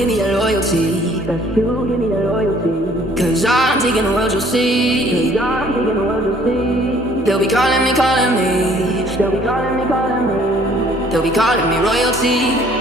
give me that loyalty. That's you, give me that loyalty. Cause I'm taking the world, you'll see. Cause I'm taking the world, you'll see. They'll be calling me, calling me. They'll be calling me, calling me. They'll be calling me royalty.